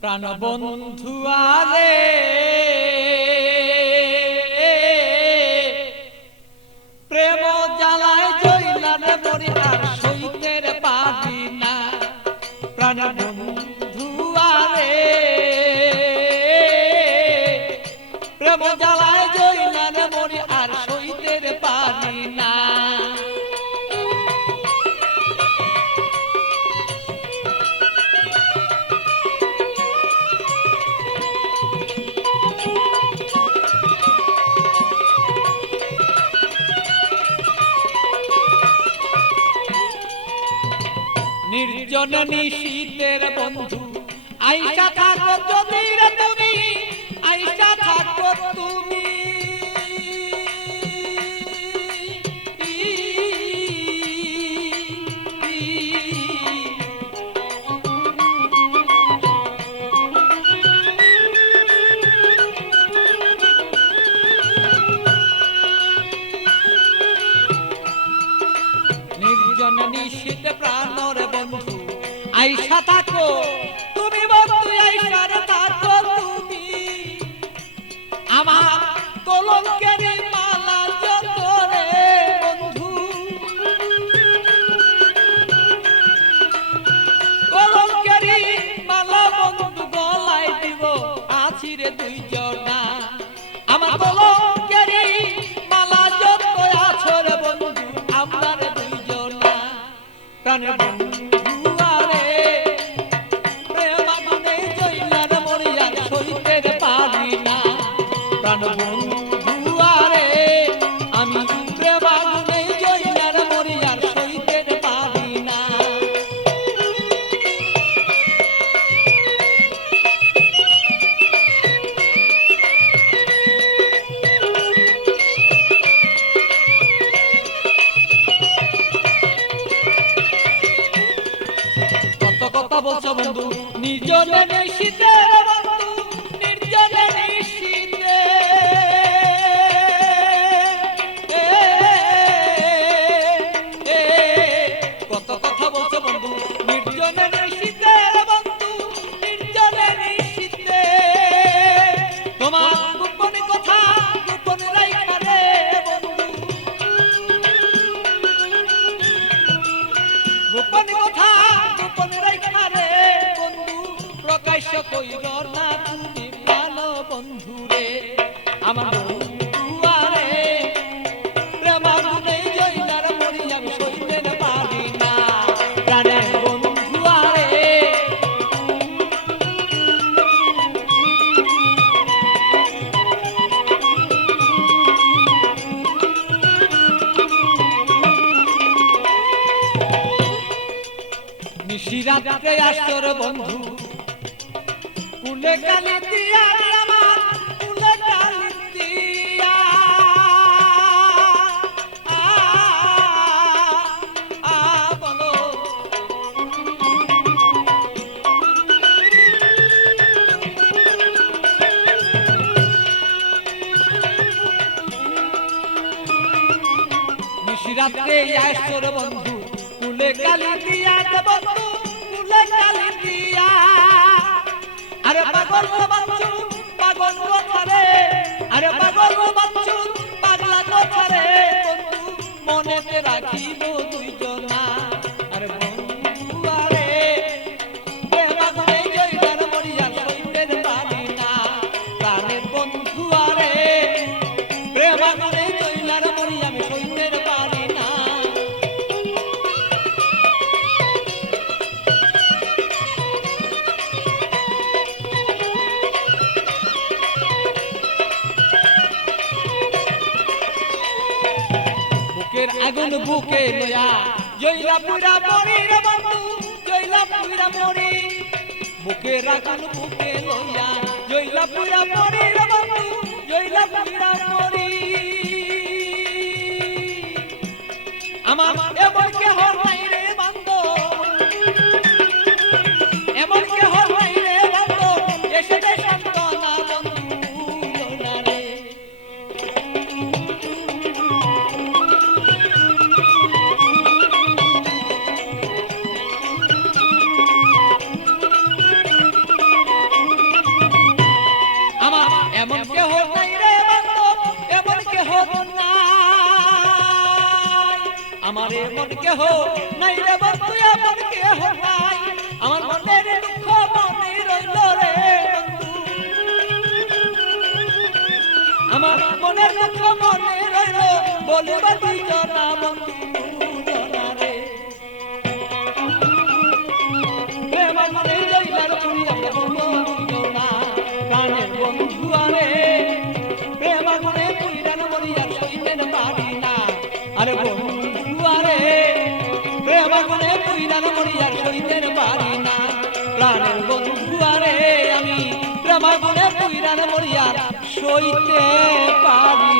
প্রাণ বন্ধু আরে প্রেম জ্বালায় জইলা রে মরি আর সইতে পারি না। প্রাণ বন্ধু আরে প্রেম জ্বালায় জইলা রে মরি আর সইতে পারি না। নির্জন নিশীতের বন্ধু আইসা থাকো যদি রে তুমি, আইসা থাকো তুমি। নির্জন নিশীত প্রাণর বন্ধু আইসা থাকো তুমি, বন্ধু আইসা থাকো তুমি। আমার কলঙ্কের মালা যত রে বন্ধু, কলঙ্কের মালা বন্ধু গলায় দিব আছি রে দুইজনা। আমার কলঙ্কের মালা যত আছো রে বন্ধু আমরা রে দুইজনা। প্রাণ বন্ধু আরে প্রেম আগুনে জইলা রে মরি আর সইতে পারি না। প্রাণ বন্ধু আরে আমি প্রেম আগুনে জইলা রে মরি আর সইতে পারি না। কথা বলছো বন্ধু নির্জনে নিশীতে বন্ধু, নির্জনে নিশীতে কত কথা বলছো বন্ধু নির্জনে নিশীতে বন্ধু, নির্জনে নিশীতে। তোমার গোপন কথা গোপন রাইখা রে বন্ধু, গোপন কথা গোপন রাইখা রে বন্ধু প্রকাশ কইর না তুমি প্রাণ বন্ধু রে। আমার বন্ধু আরে প্রেম আগুনে জইলা রে মরি আমি সইতে পারি না। প্রাণের বন্ধু আরে নিশিরাতে আসর বন্ধু কুলে কালি দিয়া আমার কুলে কালি দিয়া বলো নিশিরাতে আসর বন্ধু কুলে কালি দিয়া বন্ধু কুলে কালি দিয়া। আরে পাগল বাচ্চু পাগল কথা রে, আরে পাগল বাচ্চু পাগলা কথা রে বন্ধু মনেতে রাখিব দুইজনা। আরে বন্ধু আরে প্রেম আগুনে জইলা রে মরি আর সইতে পারি না। প্রাণের বন্ধু আরে প্রেম আগুনে জইলা রে মরি আমি সইতে পারি না। বুকের আগুন বুকে লয়া জইলা পুরা মরি রে বন্ধু, জইলা পুরা মরি। বুকের আগুন বুকে লয়া জইলা পুরা মরি রে বন্ধু, জইলা পুরা মরি। আমার এমন কেহ নাই রে বন্ধু, এমন কেহ নাই রে বন্ধু এসে দে সান্তনা বন্ধু না রে। আমারে মন কেহ নাই রে বন্ধু এমন কেহ নাই আমার মনের দুঃখ মনে রইল রে বন্ধু আমার মনের দুঃখ মনে রইল বলিবা তুই জনা বন্ধু জনা রে প্রেম মনে জইলার পুরিয়া বন্ধু জনা প্রাণের বন্ধু আরে প্রেম মনে পুইরান মরিয়া সইতেন পারি না আরে বন্ধু আরে প্রেম মনে পুইরান মরিয়া সইতেন পারি না প্রাণের বন্ধু আরে আমি প্রেম মনে পুইরান মরিয়া সইতে পারি